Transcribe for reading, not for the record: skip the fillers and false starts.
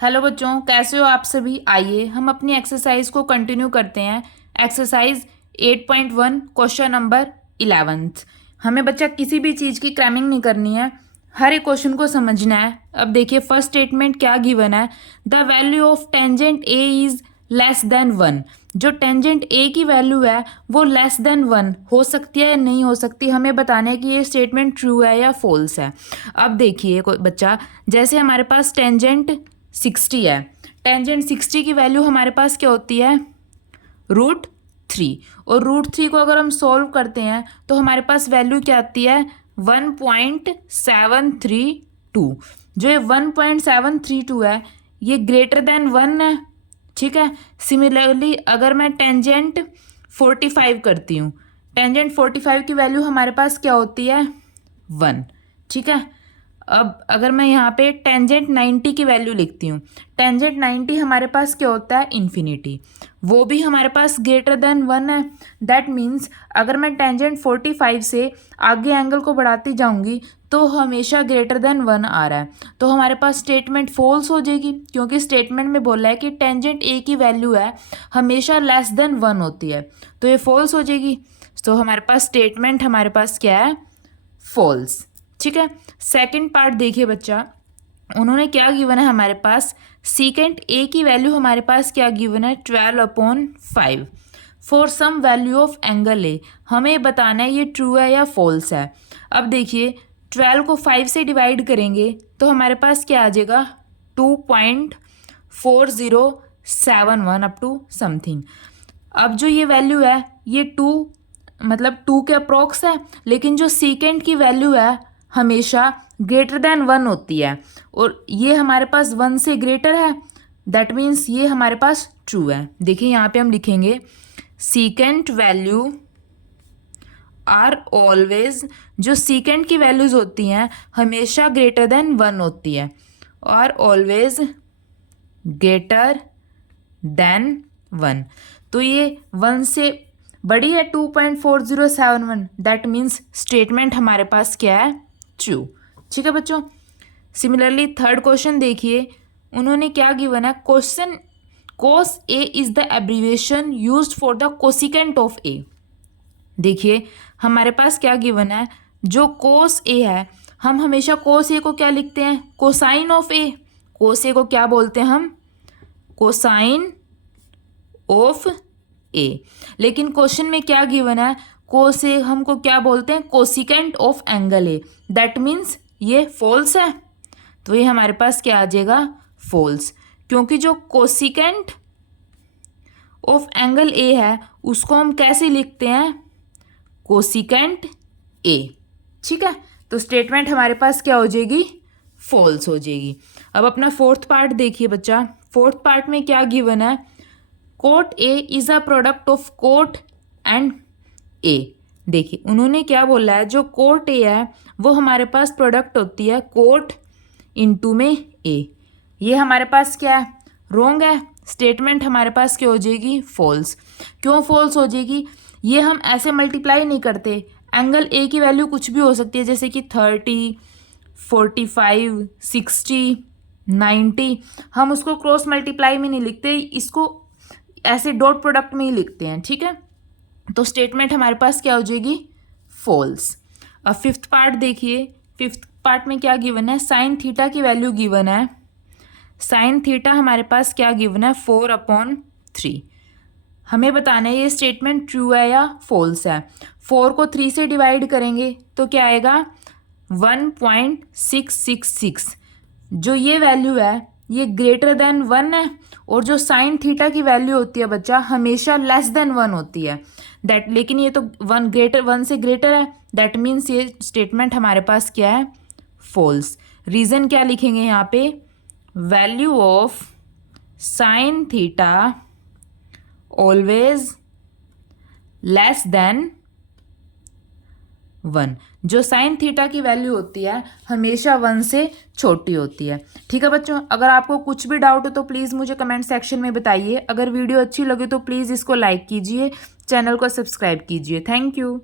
Hello बच्चों, कैसे हो आप सभी। आइए हम अपनी एक्सरसाइज को कंटिन्यू करते हैं। Exercise 8.1 question number 11। हमें बच्चा किसी भी चीज़ की क्रैमिंग नहीं करनी है, हर एक क्वेश्चन को समझना है। अब देखिए फर्स्ट स्टेटमेंट क्या गिवन है। The value of tangent A is less than 1। जो टेंजेंट ए की वैल्यू है वो लेस देन 1 हो सकती है या नहीं हो सकती, हमें बताना है कि ये स्टेटमेंट ट्रू है या फॉल्स है। अब देखिए कोई बच्चा, जैसे हमारे पास टेंजेंट 60 है, टेंजेंट 60 की वैल्यू हमारे पास क्या होती है, √3। और √3 को अगर हम सॉल्व करते हैं तो हमारे पास वैल्यू क्या आती है, 1.732। जो ये 1.732 है ये ग्रेटर देन 1 है, ठीक है। सिमिलरली अगर मैं टेंजेंट 45 करती हूँ, टेंजेंट 45 की वैल्यू हमारे पास क्या होती है, 1, ठीक है। अब अगर मैं यहाँ पे टेंजेंट 90 की वैल्यू लिखती हूँ, टेंजेंट 90 हमारे पास क्या होता है, इन्फिनिटी, वो भी हमारे पास ग्रेटर देन 1 है। दैट मीन्स अगर मैं टेंजेंट 45 से आगे एंगल को बढ़ाती जाऊँगी तो हमेशा ग्रेटर देन 1 आ रहा है, तो हमारे पास स्टेटमेंट फॉल्स हो जाएगी, क्योंकि स्टेटमेंट में बोला है कि टेंजेंट ए की वैल्यू है हमेशा लेस देन 1 होती है, तो ये फॉल्स हो जाएगी। तो हमारे पास स्टेटमेंट हमारे पास क्या है, फॉल्स, ठीक है। सेकंड पार्ट देखिए बच्चा, उन्होंने क्या गिवन है हमारे पास, सीकेंट ए की वैल्यू हमारे पास क्या गिवन है, 12/5 for some value of angle A. हमें बताना है ये ट्रू है या फॉल्स है। अब देखिए 12 को 5 से डिवाइड करेंगे तो हमारे पास क्या आ जाएगा, 2.4071 अप टू समथिंग। अब जो ये वैल्यू है ये 2 मतलब 2 के अप्रॉक्स है, लेकिन जो सीकेंट की वैल्यू है हमेशा ग्रेटर देन 1 होती है, और ये हमारे पास 1 से ग्रेटर है। दैट मीन्स ये हमारे पास ट्रू है। देखिए यहाँ पे हम लिखेंगे सीकेंट वैल्यू आर ऑलवेज, जो सीकेंट की वैल्यूज होती हैं हमेशा ग्रेटर देन 1 होती है, और ऑलवेज ग्रेटर देन 1। तो ये 1 से बड़ी है 2.4071। दैट मीन्स स्टेटमेंट हमारे पास क्या है, ट्रू, ठीक है बच्चों। सिमिलरली थर्ड क्वेश्चन देखिए, उन्होंने क्या गिवन है, question cos A is the abbreviation used for the cosecant of A। देखिए हमारे पास क्या गिवन है, जो cos A है हम हमेशा cos A को क्या लिखते हैं, cosine of A। cos A को क्या बोलते हैं हम, कोसाइन ऑफ A। लेकिन क्वेश्चन में क्या गिवन है, cos A हमको क्या बोलते हैं, cosecant of angle A। That means ये फॉल्स है, तो ये हमारे पास क्या आ जाएगा, फॉल्स, क्योंकि जो कोसिकेंट ऑफ एंगल A है उसको हम कैसे लिखते हैं, कोसिकेंट A, ठीक है। तो स्टेटमेंट हमारे पास क्या हो जाएगी, फॉल्स हो जाएगी। अब अपना फोर्थ पार्ट देखिए बच्चा, फोर्थ पार्ट में क्या गिवन है, quote A is a product of quote and A। देखिए उन्होंने क्या बोला है, जो कोट A है वो हमारे पास प्रोडक्ट होती है कोट इनटू में A। ये हमारे पास क्या है, रॉन्ग है। स्टेटमेंट हमारे पास क्या हो जाएगी, फॉल्स। क्यों फॉल्स हो जाएगी, ये हम ऐसे मल्टीप्लाई नहीं करते, एंगल A की वैल्यू कुछ भी हो सकती है, जैसे कि 30, 45, 60, 90, हम उसको क्रॉस मल्टीप्लाई में नहीं लिखते, इसको ऐसे डॉट प्रोडक्ट में ही लिखते हैं, ठीक है। तो स्टेटमेंट हमारे पास क्या हो जाएगी, फॉल्स। अब फिफ्थ पार्ट देखिए, फिफ्थ पार्ट में क्या गिवन है, साइन थीटा की वैल्यू गिवन है। साइन थीटा हमारे पास क्या गिवन है, 4/3। हमें बताना है ये स्टेटमेंट ट्रू है या फॉल्स है। 4 को 3 से डिवाइड करेंगे तो क्या आएगा, 1.666। जो ये वैल्यू है ये ग्रेटर देन 1 है, और जो साइन थीटा की वैल्यू होती है बच्चा हमेशा लेस देन 1 होती है। दैट लेकिन ये तो 1 से ग्रेटर है, दैट मीन्स ये स्टेटमेंट हमारे पास क्या है, फॉल्स। रीज़न क्या लिखेंगे यहाँ पे, value of sine theta always less than 1। जो साइन थीटा की वैल्यू होती है हमेशा 1 से छोटी होती है, ठीक है बच्चों। अगर आपको कुछ भी डाउट हो तो प्लीज़ मुझे कमेंट सेक्शन में बताइए। अगर वीडियो अच्छी लगे तो प्लीज़ इसको लाइक कीजिए, चैनल को सब्सक्राइब कीजिए। Thank you.